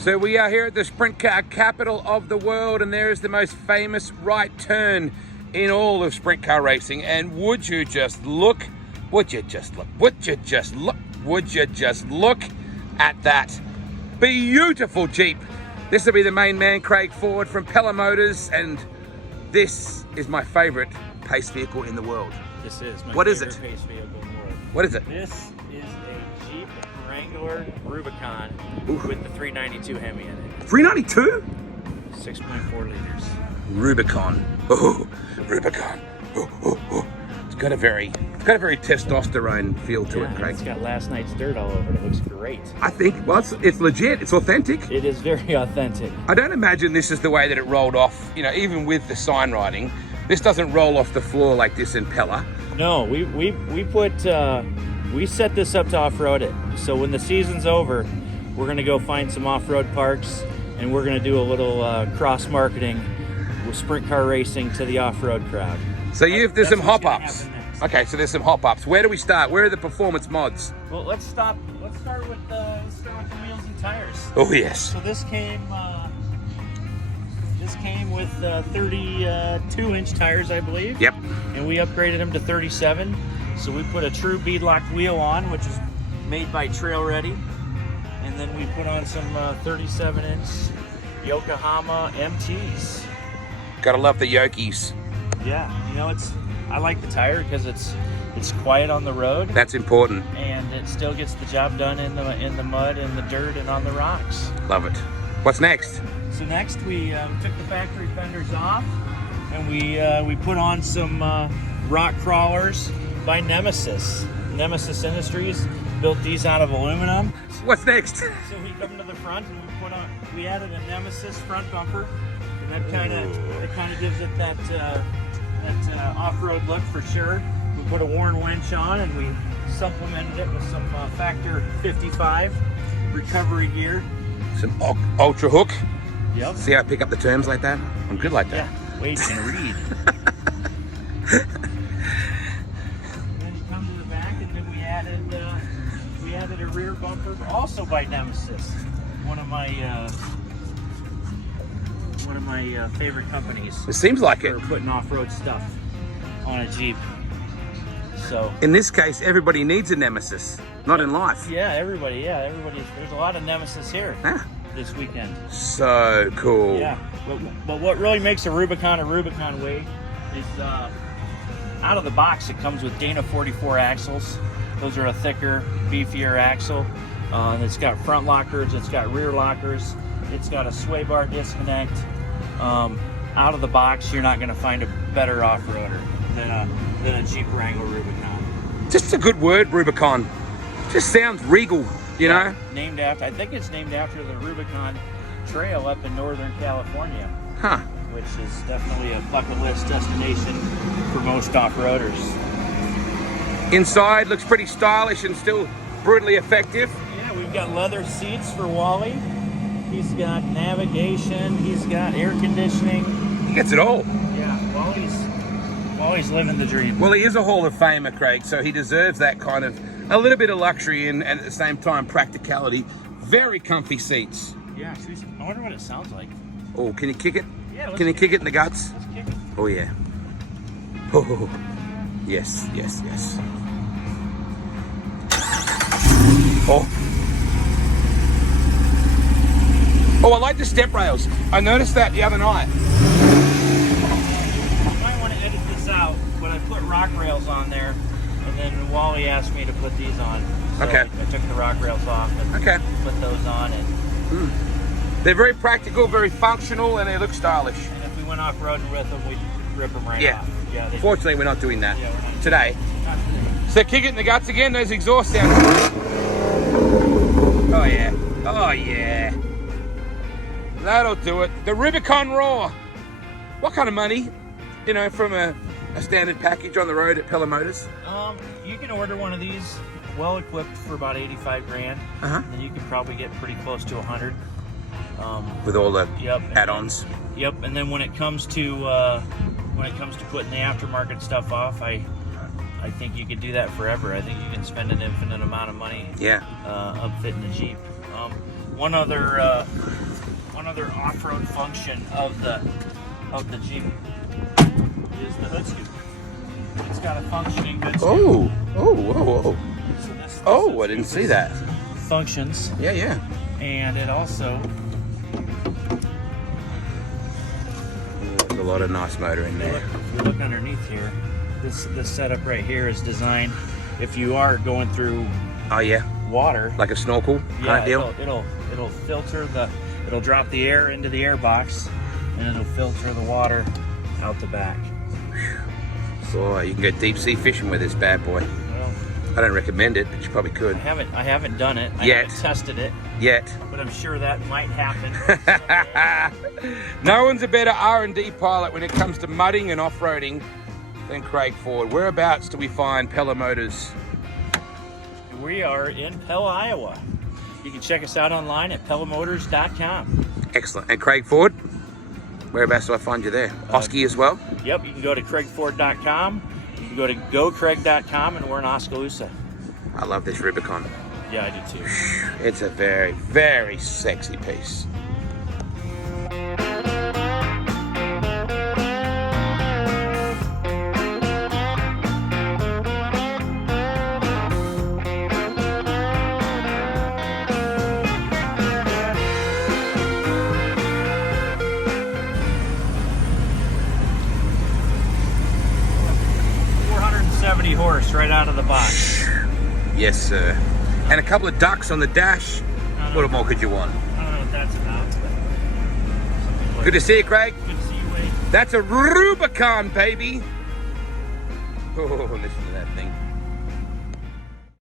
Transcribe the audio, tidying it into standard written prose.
So we are here at the sprint car capital of the world, and there is the most famous right turn in all of sprint car racing. And would you just look, would you just look at that beautiful Jeep. This will be the main man, Craig Ford from PELLA Motors, and this is my favorite pace vehicle in the world. This is my What is favorite it? pace vehicle in the world. What is it? This is a Jeep Wrangler Rubicon Oof. with the 392 Hemi in it. 392? 6.4 liters. Rubicon. Oh, Rubicon. Oh. It's got a very testosterone feel to it, And Craig. it's got last night's dirt all over it. It looks great. I think, well, it's legit. It's authentic. It is very authentic. I don't imagine this is the way that it rolled off, you know, even with the sign writing. This doesn't roll off the floor like this in PELLA. No, we set this up to off-road it. So when the season's over, we're gonna go find some off-road parks, and we're gonna do a little cross-marketing with sprint car racing to the off-road crowd. So there's some That's what's gonna hop-ups. happen next. Okay, so there's some hop-ups. Where do we start? Where are the performance mods? Well, let's start with the wheels and tires. Oh, yes. So this came with 32-inch tires, I believe. Yep. And we upgraded them to 37. So we put a true beadlocked wheel on, which is made by Trail Ready. And then we put on some 37-inch Yokohama MTs. Gotta love the Yokies. Yeah, you know, I like the tire because it's quiet on the road, That's important. and it still gets the job done in the mud and the dirt and on the rocks. Love it. What's next? So next we took the factory fenders off, and we put on some rock crawlers by Nemesis. Nemesis Industries built these out of aluminum. What's next? So we come to the front and we added a Nemesis front bumper, and that kind of gives it that off-road look for sure. We put a Warren winch on, and we supplemented it with some Factor 55 recovery gear. Some ultra hook. Yep. See how I pick up the terms like that? I'm good like that. Yeah. Wade can read. Then you come to the back, and then we added a rear bumper, also by Nemesis, one of my favorite companies. It seems like it. For putting off-road stuff on a Jeep. So In this case, everybody needs a Nemesis. Not in life. everybody. There's a lot of Nemesis here Ah, this weekend. so cool. Yeah, but what really makes a Rubicon Wade is out of the box it comes with Dana 44 axles. Those are a thicker, beefier axle. And it's got front lockers, it's got rear lockers, it's got a sway bar disconnect. Out of the box, you're not going to find a better off-roader than a Jeep Wrangler Rubicon. Just a good word, Rubicon. Just sounds regal, you know? I think it's named after the Rubicon Trail up in Northern California, Huh. which is definitely a bucket list destination for most off-roaders. Inside looks pretty stylish and still brutally effective. Yeah, we've got leather seats for Wally. He's got navigation. He's got air conditioning. He gets it all. Yeah, Wally's living the dream. Well, he is a Hall of Famer, Craig, so he deserves that kind of a little bit of luxury and at the same time practicality. Very comfy seats. Yeah, I wonder what it sounds like. Oh, can you kick it? Yeah, Can you kick it in the guts? Let's kick it. Oh, yeah. Oh, yes. Oh, I like the step rails. I noticed that the other night. You might want to edit this out, but I put rock rails on there, and then Wally asked me to put these on. So Okay. I took the rock rails off and put those on, and They're very practical, very functional, and they look stylish. if we went off-roading with them, we'd rip them right Yeah. off. Yeah, they Fortunately, we're not doing that Yeah, we're not. today. not today. So kick it in the guts again, those exhaust sounds. Oh yeah, oh yeah. That'll do it. The Rubicon Raw. What kind of money, you know, from a standard package on the road at PELLA Motors? You can order one of these well equipped for about 85 grand. Uh-huh. And then you can probably get pretty close to 100. With all the Yep. add-ons. Yep. And then when it comes to putting the aftermarket stuff off, I think you could do that forever. I think you can spend an infinite amount of money Yeah. upfitting a Jeep. one other off-road function of the Jeep is the hood scoop. It's got a functioning hood scoop. Oh, I didn't see that. Functions. Yeah. And it also, There's a lot of nice motor in there. if you look underneath here, this setup right here is designed if you are going through Oh yeah, water. like a snorkel kind of deal. It'll filter it'll drop the air into the air box, and it'll filter the water out the back. So you can go deep sea fishing with this bad boy. Well, I don't recommend it, but you probably could. I haven't done it. I Yet. haven't tested it. Yet. But I'm sure that might happen. No one's a better R&D pilot when it comes to mudding and off-roading than Craig Ford. Whereabouts do we find Pella Motors? We are in Pella, Iowa. You can check us out online at PellaMotors.com. Excellent. And Craig Ford? Whereabouts do I find you there? Oski as well? Yep, you can go to CraigFord.com. You can go to GoCraig.com, and we're in Oskaloosa. I love this Rubicon. Yeah, I do too. It's a very, very sexy piece. Horse right out of the box. Yes, sir. And a couple of ducks on the dash. What more could you want? I don't know what that's about. But Good to see you, Craig. good to see you, Wade. That's a Rubicon, baby. Oh, listen to that thing.